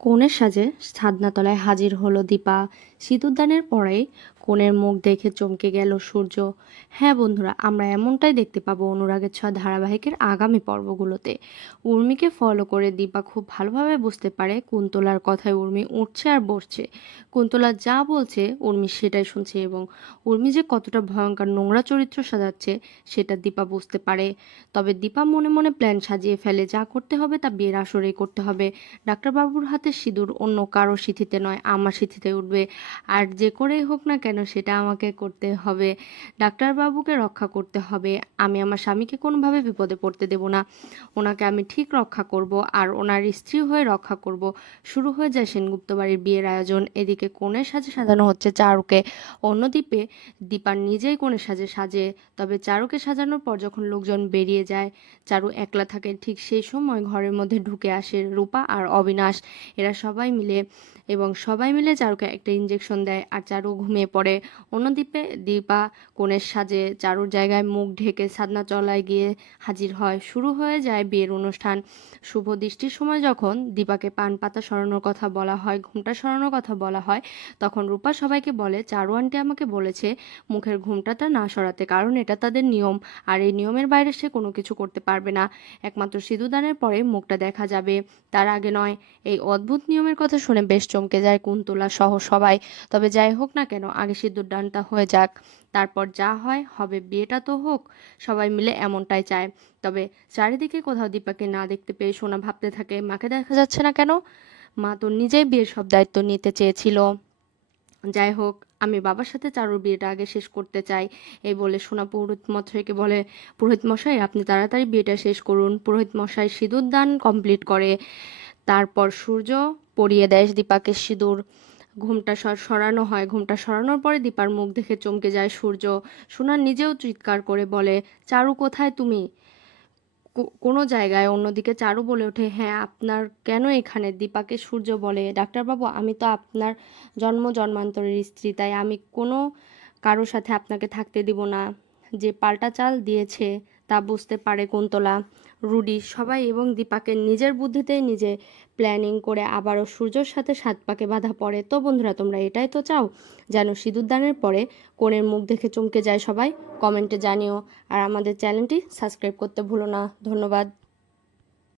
কনের সাজে ছাদনাতলায় হাজির হলো দীপা। সিঁদুরদানের পরেই কনের মুখ দেখে চমকে গেল সূর্য। হ্যাঁ বন্ধুরা, আমরা এমনটাই দেখতে পাবো অনুরাগের ছোঁয়া ধারাবাহিকের আগামী পর্বগুলোতে। উর্মিকে ফলো করে দীপা খুব ভালোভাবে বুঝতে পারে কুন্তলার কথায় উর্মি উঠছে আর বসছে। কুন্তলা যা বলছে উর্মি সেটাই শুনছে, এবং উর্মি যে কতটা ভয়ঙ্কর নোংরা চরিত্র সাজাচ্ছে সেটা দীপা বুঝতে পারে। তবে দীপা মনে মনে প্ল্যান সাজিয়ে ফেলে, যা করতে হবে তা বিয়ের আসরেই করতে হবে। ডাক্তারবাবুর হাতে সিঁদুর অন্য কারো সিঁথিতে নয়, আমার সিঁথিতে উঠবে। আর যে করেই হোক না কেন সেটা আমাকে করতে হবে। ডাক্তারবাবুকে রক্ষা করতে হবে। আমি আমার স্বামীকে কোনোভাবে বিপদে পড়তে দেব না। ওনাকে আমি ঠিক রক্ষা করব, আর ওনার স্ত্রী হয়ে রক্ষা করব। শুরু হয়ে যায় সেনগুপ্ত বাড়ির বিয়ের আয়োজন। এদিকে কনের সাজে সাজানো হচ্ছে চারুকে। অন্যদিকে দীপার নিজেই কনের সাজে সাজে। তবে চারুকে সাজানোর পর যখন লোকজন বেরিয়ে যায়, চারু একলা থাকে, ঠিক সেই সময় ঘরের মধ্যে ঢুকে আসে রূপা আর অবিনাশ। এরা সবাই মিলে চারুকে একটা ইঞ্জেকশন দেয় আর চারু ঘুমিয়ে পড়ে। অন্যদিকে দীপা কনের সাজে চারুর জায়গায় মুখ ঢেকে ছাদনাতলায় গিয়ে হাজির হয়। শুরু হয়ে যায় বিয়ের অনুষ্ঠান। শুভ দৃষ্টির সময় যখন দীপাকে পান পাতা সরানোর কথা বলা হয়, ঘুমটা সরানোর কথা বলা হয়, তখন রূপা সবাইকে বলে, চারু আন্টি আমাকে বলেছে মুখের ঘুমটাটা না সরাতে, কারণ এটা তাদের নিয়ম, আর এই নিয়মের বাইরে সে কোনো কিছু করতে পারবে না। একমাত্র সিঁদুরদানের পরে মুখটা দেখা যাবে, তার আগে নয়। এই অদ্ভুত নিয়মের কথা শুনে বেশ চমকে যায় কুন্তলা সহ সবাই। তবে যাই হোক না কেন, আগে সিঁদুরদানটা হয়ে যাক, তারপর যা হয় হবে, বিয়েটা তো হোক। সবাই মিলে এমনটাই চায়। তবে চারিদিকে কোথাও দীপাকে না দেখতে পেয়ে সোনা ভাবতে থাকে, মাকে দেখা যাচ্ছে না কেন? মা তো নিজেই বিয়ের সব দায়িত্ব নিতে চেয়েছিল। যাই হোক, আমি বাবার সাথে চারুর বিয়েটা আগে শেষ করতে চাই। এই বলে সোনা পুরোহিত মশাইকে বলে, পুরোহিত মশাই আপনি তাড়াতাড়ি বিয়েটা শেষ করুন। পুরোহিত মশাই সিঁদুর দান কমপ্লিট করে, তারপর সূর্য পরিয়ে দেয় দীপাকে সিঁদুর। ঘুমটা সরানো হয়। ঘুমটা সরানোর পরে দীপার মুখ দেখে চমকে যায় সূর্য। সোনা নিজেও চিৎকার করে বলে, চারু কোথায় তুমি? কোনো জায়গায়। অন্যদিকে চারু বলে ওঠে, হ্যাঁ আপনার কেন এখানে? দীপাকে সূর্য বলে, ডাক্তারবাবু আমি তো আপনার জন্ম জন্মান্তরের স্ত্রী, তাই আমি কোনো কারো সাথে আপনাকে থাকতে দিব না। যে পাল্টা চাল দিয়েছে তা বুঝতে পারে কুন্তলা, রুডি সবাই, এবং দীপাকে নিজের বুদ্ধিতেই নিজে প্ল্যানিং করে আবারও সূর্যর সাথে সাত পাকে বাঁধা পড়ে। তো বন্ধুরা, তোমরা এটাই তো চাও যেন সিঁদুরদানের পরে কনের মুখ দেখে চমকে যায় সবাই? কমেন্টে জানিও। আর আমাদের চ্যানেলটি সাবস্ক্রাইব করতে ভুলো না। ধন্যবাদ।